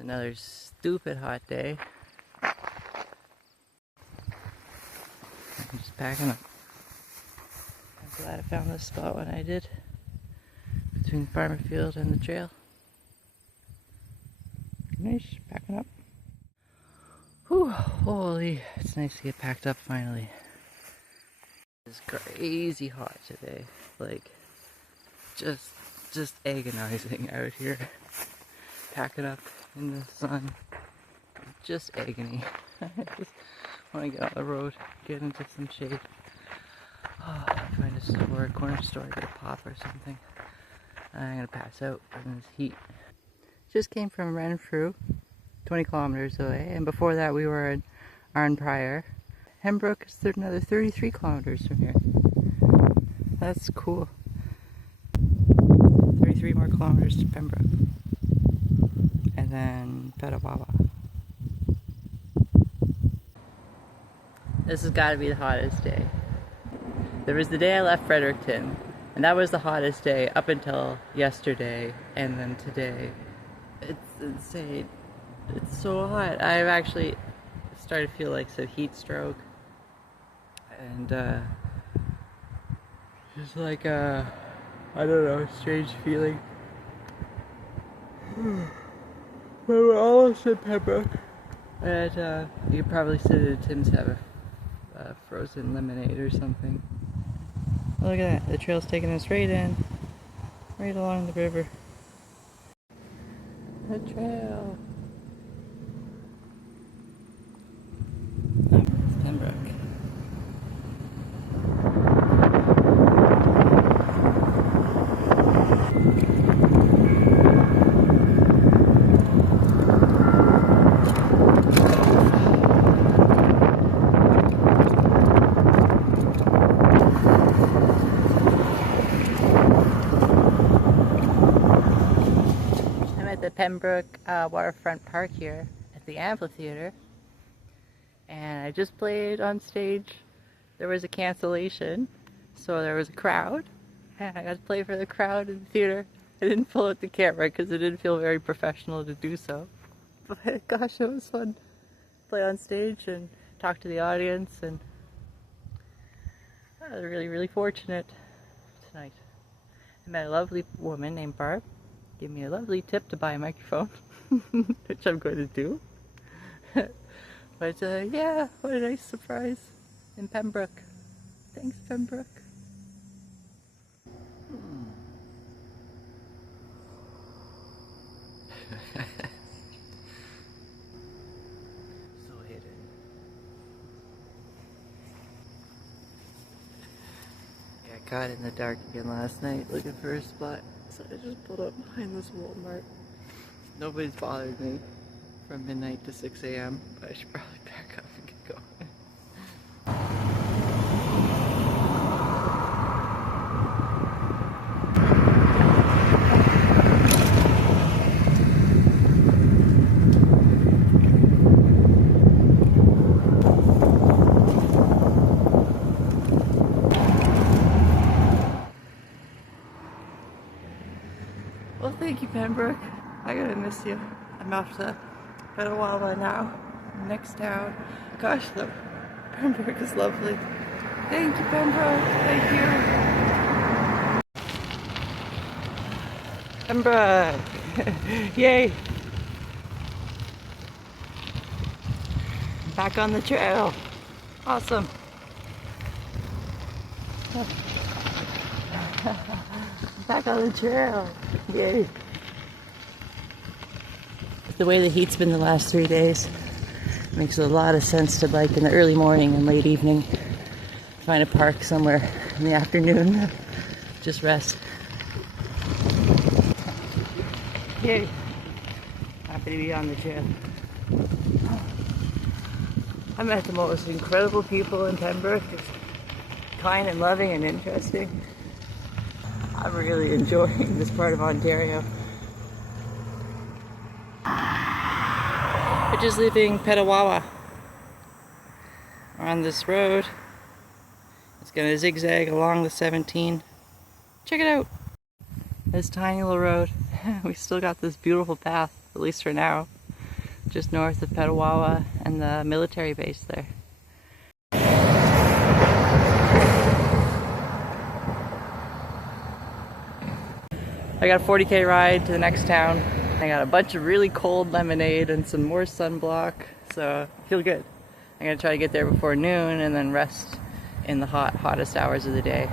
Another stupid hot day. I'm just packing up. I'm glad I found this spot when I did, between the farmer field and the trail. Nice, packing up. Whew, holy, it's nice to get packed up finally. It's crazy hot today, like just agonizing out here. Packing up in the sun, just agony. I just want to get on the road, get into some shade. Oh, find a store, a corner store, get a pop or something. I'm gonna pass out in this heat. Just came from Renfrew, 20 kilometers away, and before that we were in Arnprior. Pembroke is another 33 kilometers from here. That's cool. 33 more kilometers to Pembroke. And then Petawawa. This has got to be the hottest day. There was the day I left Fredericton, and that was the hottest day up until yesterday, and then today. It's insane. It's so hot. I've actually started to feel like some heat stroke, and just like I don't know, strange feeling. We're almost in Pembroke, and you probably sit at Tim's, have a frozen lemonade or something. Look at that, the trail's taking us right along the river. The trail. Oh, it's Pembroke. Pembroke waterfront park here at the amphitheater, and I just played on stage. There was a cancellation, so there was a crowd, and I got to play for the crowd in the theater. I didn't pull out the camera because it didn't feel very professional to do so, but gosh, it was fun to play on stage and talk to the audience, and I was really fortunate tonight. I met a lovely woman named Barb. Give me a lovely tip to buy a microphone, which I'm going to do. But yeah, what a nice surprise in Pembroke. Thanks, Pembroke. So hidden. Yeah, I got in the dark again last night looking for a spot. So I just pulled up behind this Walmart. Nobody's bothered me from midnight to 6 a.m. but I should probably back up and get going. Well, thank you, Pembroke. I'm gonna miss you. I'm off to Petawawa now. Next town. Gosh, the Pembroke is lovely. Thank you, Pembroke. Thank you. Pembroke. Yay. Back on the trail. Awesome. Back on the trail. Yay. The way the heat's been the last 3 days makes a lot of sense to bike in the early morning and late evening. Find a park somewhere in the afternoon. Just rest. Yay. Happy to be on the trail. I met the most incredible people in Pembroke. It's kind and loving and interesting. I'm really enjoying this part of Ontario. We're just leaving Petawawa. We're on this road. It's gonna zigzag along the 17. Check it out. This tiny little road. We still got this beautiful path, at least for now. just north of Petawawa and the military base there. I got a 40K ride to the next town. I got a bunch of really cold lemonade and some more sunblock, so I feel good. I'm gonna try to get there before noon and then rest in the hottest hours of the day.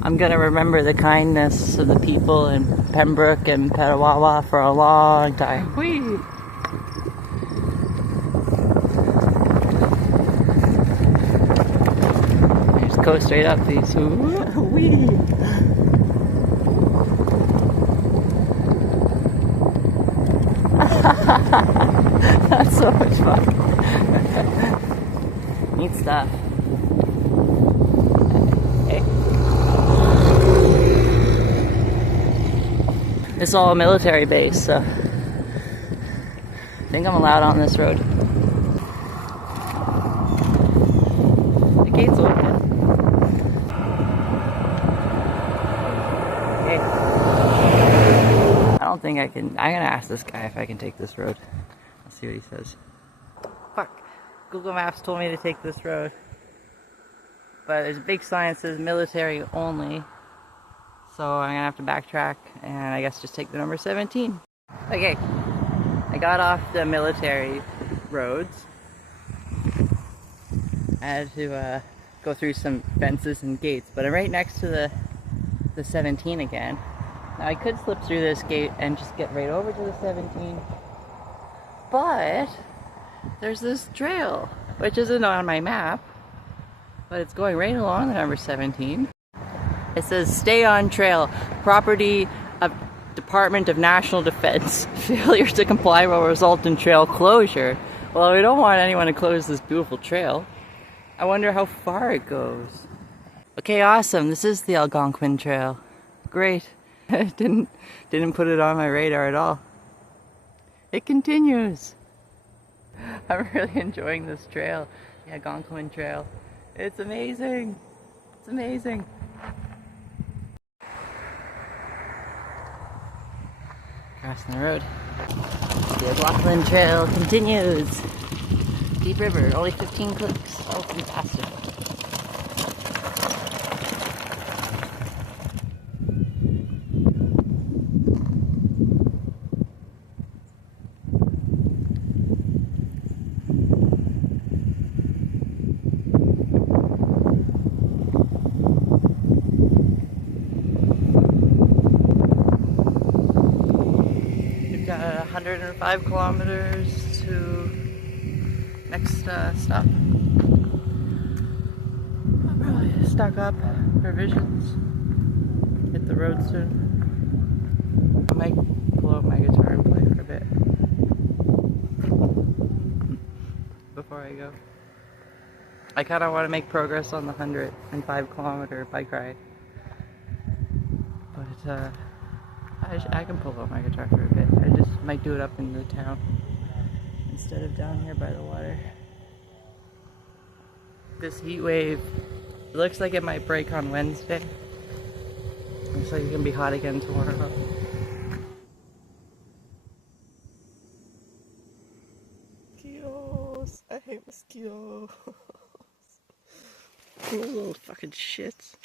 I'm gonna remember the kindness of the people in Pembroke and Petawawa for a long time. Whee! Just go straight up these. Whee! That's so much fun. Neat stuff. Hey. It's all a military base, so I think I'm allowed on this road. The gate's open. Okay. I don't think I can. I'm gonna ask this guy if I can take this road. Let's see what he says. Fuck. Google Maps told me to take this road. But there's a big sign that says military only. So I'm gonna have to backtrack and I guess just take the number 17. Okay. I got off the military roads. I had to go through some fences and gates, but I'm right next to the 17 again. Now I could slip through this gate and just get right over to the 17, but there's this trail, which isn't on my map, but it's going right along the number 17. It says, stay on trail, property of Department of National Defense. Failure to comply will result in trail closure. Well, we don't want anyone to close this beautiful trail. I wonder how far it goes. Okay, awesome. This is the Algonquin Trail. Great. didn't put it on my radar at all. It continues. I'm really enjoying this trail. The Algonquin Trail. It's amazing. It's amazing. Crossing the road. The Algonquin Trail continues. Deep river, only 15 clicks. Oh, fantastic. We've got 105 kilometers to next stop. I'll probably stock up provisions. Hit the road soon. I might pull out my guitar and play for a bit before I go. I kind of want to make progress on the 105 kilometer bike ride, but I can pull out my guitar for a bit. I just might do it up in the town instead of down here by the water. This heat wave, it looks like it might break on Wednesday. Looks like it's gonna be hot again tomorrow. Mosquitoes! I hate mosquitoes! Those little fucking shits.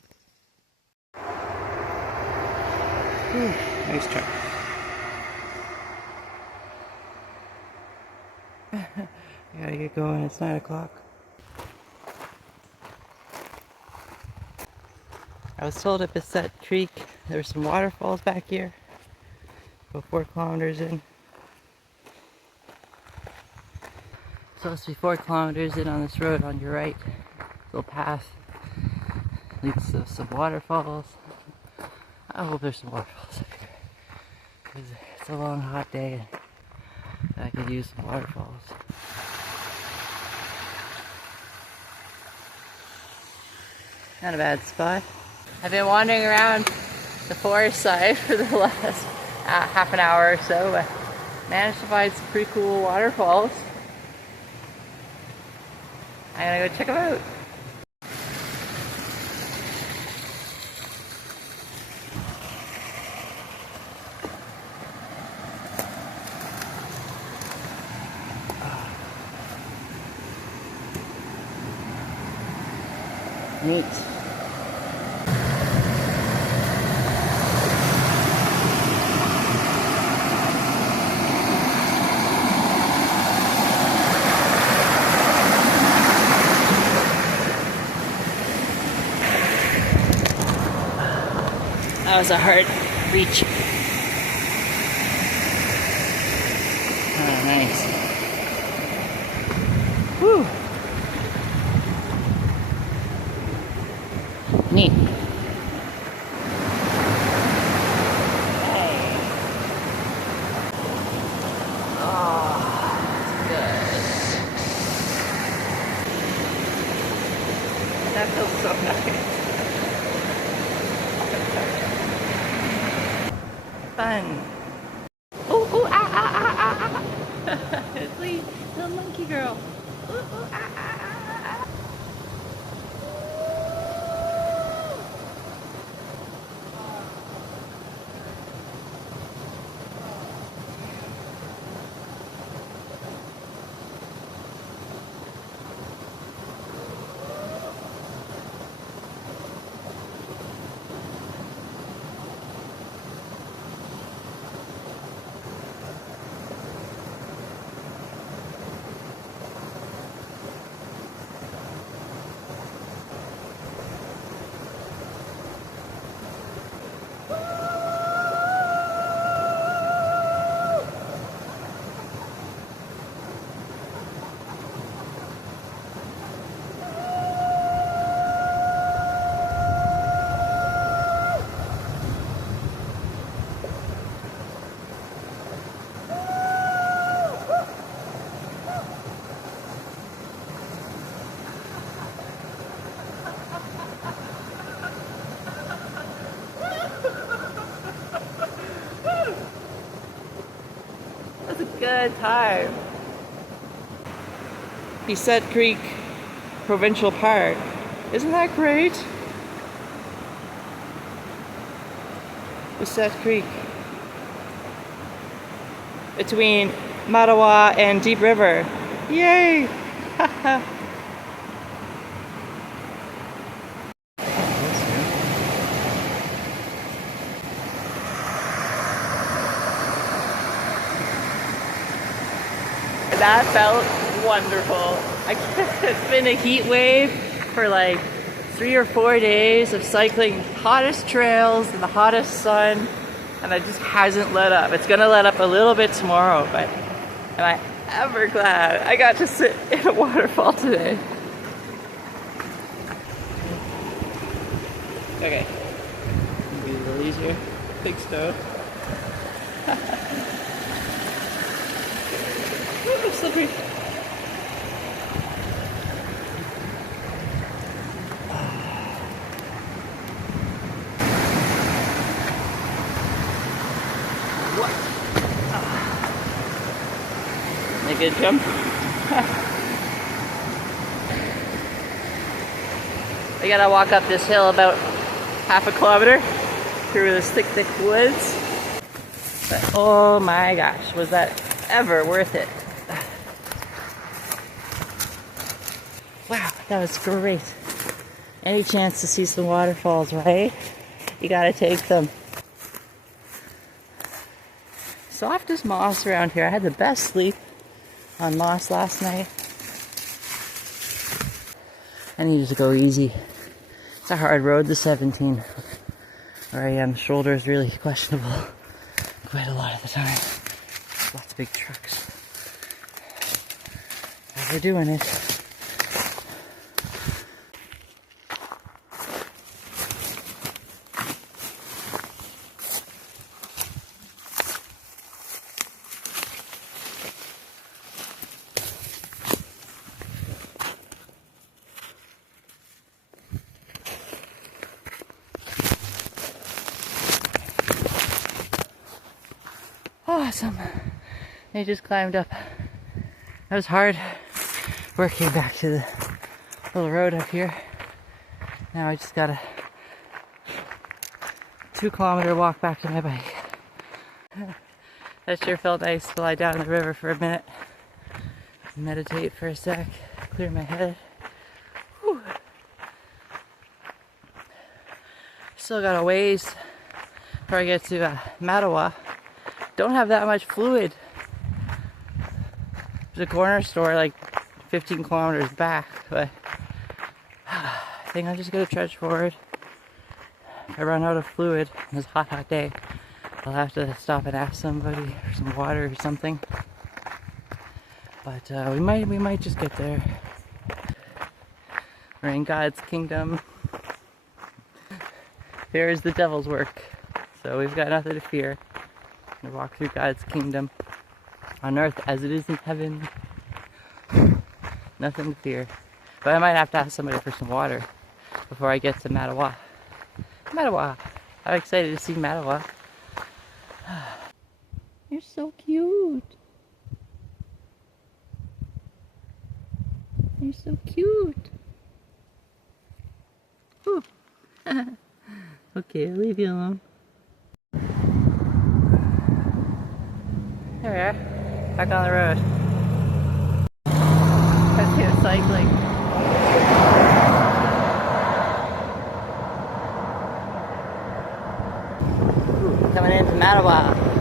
Whew, nice try. I gotta get going, it's 9 o'clock. I was told at Bissett Creek there's some waterfalls back here. Go 4 kilometers in. Supposed to be 4 kilometers in on this road on your right. Little path leads to some waterfalls. I hope there's some waterfalls up here, because it's a long hot day and I could use some waterfalls. Not a bad spot. I've been wandering around the forest side for the last half an hour or so, but managed to find some pretty cool waterfalls. I'm gonna go check them out. Neat. That was a hard reach. Oh, nice. Whew. Neat. Oh, that's good. That feels so nice. Fun. Oh, oh, ah, ah, ah, ah, ah. It's the little monkey girl. Oh, oh, ah, ah, ah, ah, ah. That's a good time. Bissett Creek Provincial Park. Isn't that great? Bissett Creek. Between Mattawa and Deep River. Yay! That felt wonderful. It's been a heat wave for like 3 or 4 days of cycling hottest trails in the hottest sun, and it just hasn't let up. It's gonna let up a little bit tomorrow, but am I ever glad I got to sit in a waterfall today. Okay, be a little easier. Big stove. Ooh, slippery. What? A good jump. I gotta walk up this hill about half a kilometer through this thick woods. But oh my gosh, was that ever worth it? Wow, that was great. Any chance to see some waterfalls, right? You gotta take them. Soft as moss around here. I had the best sleep on moss last night. I needed to go easy. It's a hard road, the 17. Where I am, the shoulder is really questionable quite a lot of the time. Lots of big trucks. But we're doing it. Awesome. I just climbed up. That was hard working back to the little road up here. Now I just got a 2-kilometer walk back to my bike. That sure felt nice to lie down in the river for a minute. Meditate for a sec, clear my head. Whew. Still got a ways before I get to Mattawa. Don't have that much fluid. There's a corner store like 15 kilometers back, but I think I'm just gonna trudge forward. If I run out of fluid on this hot day, I'll have to stop and ask somebody for some water or something. But we might just get there. We're in God's kingdom. Fear is the devil's work, so we've got nothing to fear. We walk through God's kingdom on earth as it is in heaven. Nothing to fear. But I might have to ask somebody for some water before I get to Mattawa. Mattawa! I'm excited to see Mattawa. You're so cute. You're so cute. Ooh. Okay, I'll leave you alone. There we are. Back on the road. Let's go cycling. Ooh, coming into Mattawa.